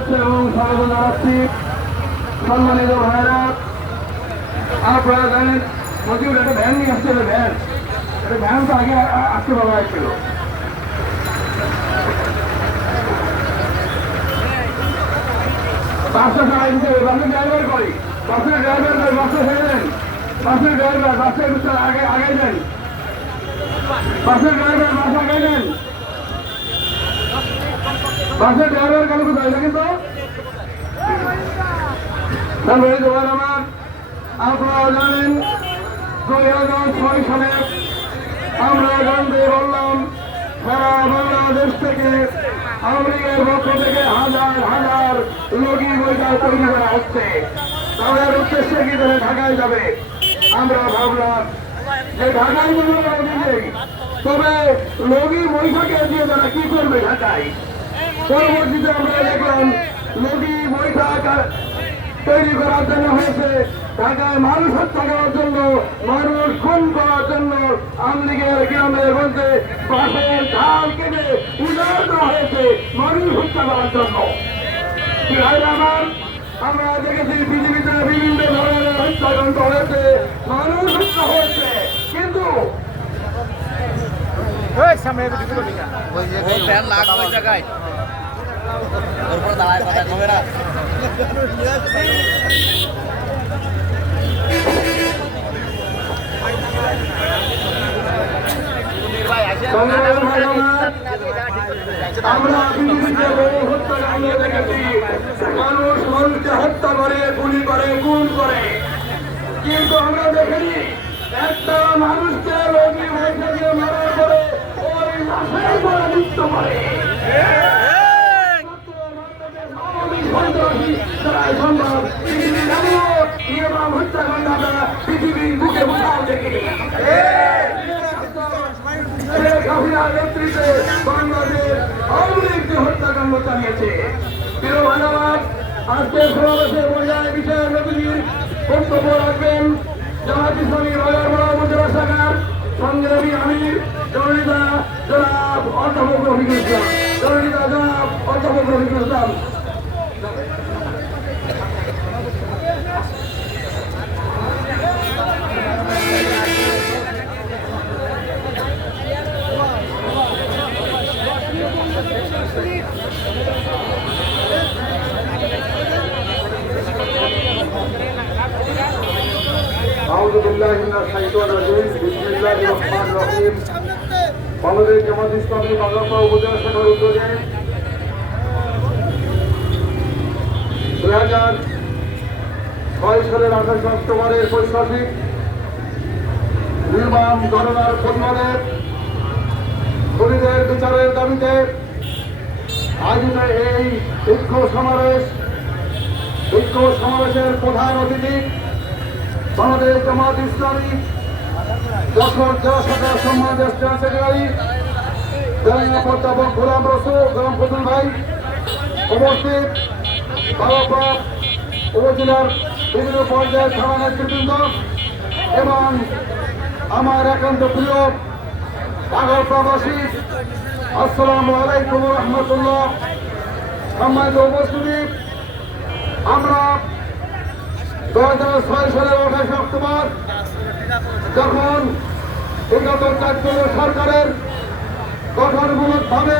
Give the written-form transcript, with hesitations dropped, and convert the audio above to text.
শুভেচ্ছা এবং স্বাগত জানাচ্ছি। সম্মানিত ভাইরা, আপনারা জানেন মজিবুর একটা ভ্যান নিয়ে আসছে, ভ্যান তো আগে আসতে বলা হয়েছিল। বাসটা চালাই দিতে হবে, বাসের ড্রাইভার করি, বাসের ড্রাইভার করে বাসটা ছেড়ে দেন, বাসের ড্রাইভার বাসের আগে আগে দেন, বাসের ড্রাইভার বাস আগে দেন, বাসের ড্রাইভার কেন কোথায় কিন্তু আমার আপনারা জানেন 2006 সালে আমরা গান্ধী বললাম সারা বাংলাদেশ থেকে আওয়ামী লীগের পক্ষ থেকে হাজার হাজার লগি বইটা তৈরি করা হচ্ছে, তাদের উদ্দেশ্যে কি করে ঢাকায় যাবে। আমরা ভাবলাম যে ঢাকায় নেই, তবে লগি বৈঠকে দিয়ে তারা কি করবে ঢাকায়। পরবর্তীতে আমরা দেখলাম লগি বৈঠক তৈরি করার জন্য হয়েছে, ঢাকায় মানুষ হত্যা করার জন্য, মানুষ খুন করার জন্য আওয়ামী লীগের গ্রামের মধ্যে বাসের ঢাল কেটে উজাড় দেওয়া হয়েছে মানুষ হত্যা করার জন্য। আমরা দেখেছি পৃথিবীতে বিভিন্ন ধরনের হত্যাকাণ্ড হয়েছে, মানুষ হত্যা হয়েছে, কিন্তু আমরা পৃথিবীতে বহু হত্যাকাণ্ড দেখেছি, মানুষ মানুষকে হত্যা করে, গুলি করে, খুন করে, কিন্তু আমরা দেখিনি একটা মানুষকে লগি বৈঠকে মারার পরে ওই লাশের পরে মৃত্যু করে। পৃথিবীর বুকে বোঝাও দেখিনি নেতৃত্বে বাংলাদেশ আওয়ামী লীগ যে হত্যাকাণ্ড চালিয়েছে। প্রিয় ভাইরাবাদ, আজকে সমাবেশের পর্যায়ে বিষয় নবীর বক্তব্য রাখবেন জামাত ইসলামী বাজার মহামুদ্রা শাখার সংগ্রামী আমির জননেতা জনাব অধ্যাপক রফিকুল ইসলাম, জননেতা জনাব অধ্যাপক রফিকুল ইসলাম। বাংলাদেশ জামাত ইসলামী বাংলা উপজেলা শাখার উদ্যোগে 2006 সালের 28 অক্টোবরের বৈশ্বিক নির্মাণ গণনার প্রতিবাদে খুনিদের বিচারের দাবিতে আয়োজিত এই বিক্ষোভ সমাবেশের প্রধান অতিথি বাংলাদেশ জামাত ইসলামী যশোর জেলা শাখার সম্মানিত সেক্রেটারি অধ্যাপক গোলাম রসুল গোলাম ফজল ভাই, উপস্থিত বাবাপাড়া উপজেলার বিভিন্ন পর্যায়ের থানা নেতৃবৃন্দ এবং আমার একান্ত প্রিয় আগরপাড়াবাসী, আসসালামু আলাইকুম রহমতুল্লাহ। সম্মানিত উপস্থিতি, আমরা 2006 সালের 28 অক্টোবর যখন বিগত 4 সরকারের গঠনমূলকভাবে